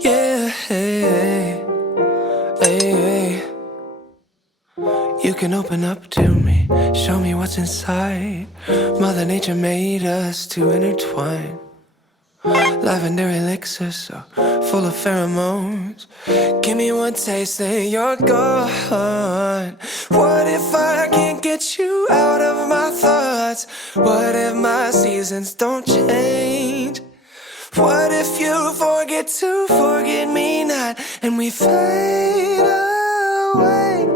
Yeah, hey, hey. You can open up to me, show me what's inside. Mother Nature made us to intertwine. Lavender elixir so full of pheromones. Give me one taste and you're gone. What if I can't get you out of my thoughts? What if my seasons don't change? What if you forget to forget me not, and we fade away?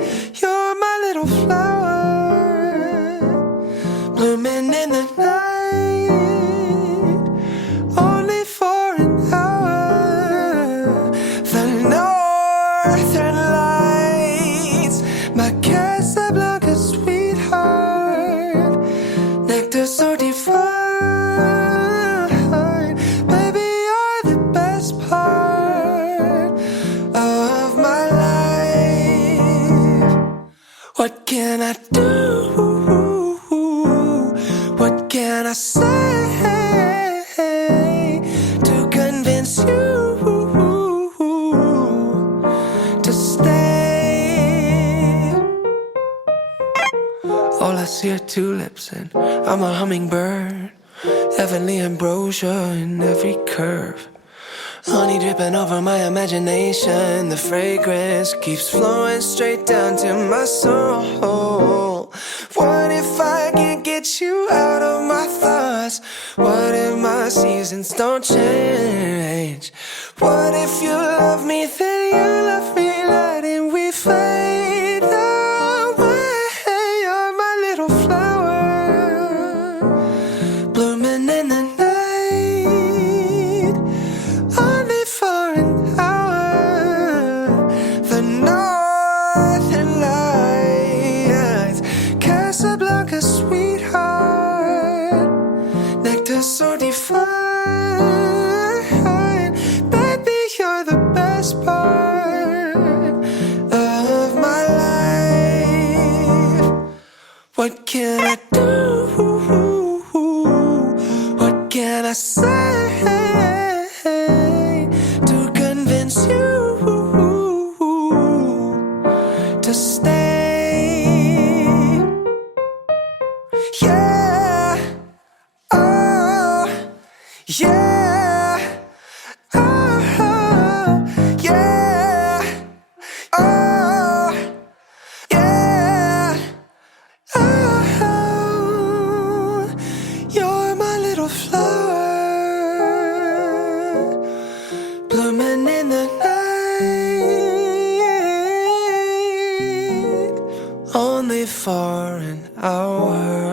You're my little flower, blooming in the night, only for an hour. The northern lights, my Casablanca sweetheart, nectar so divine. What can I do? What can I say to convince you to stay? All I see are tulips and I'm a hummingbird, heavenly ambrosia in every curve. Honey dripping over my imagination. The fragrance keeps flowing straight down to my soul. What if I can't get you out of my thoughts? What if my seasons don't change? What if you love me, then you love me not, and we fade away? You're my little flower, blooming in the night, only for an hour. The northern lights, Casablanca sweetheart, nectar so divine. Baby, you're the best part of my life. What can I do? What can I say to convince you to stay? Yeah, oh, yeah, oh, yeah, oh, yeah, oh. You're my little flower, blooming in the night, only for an hour.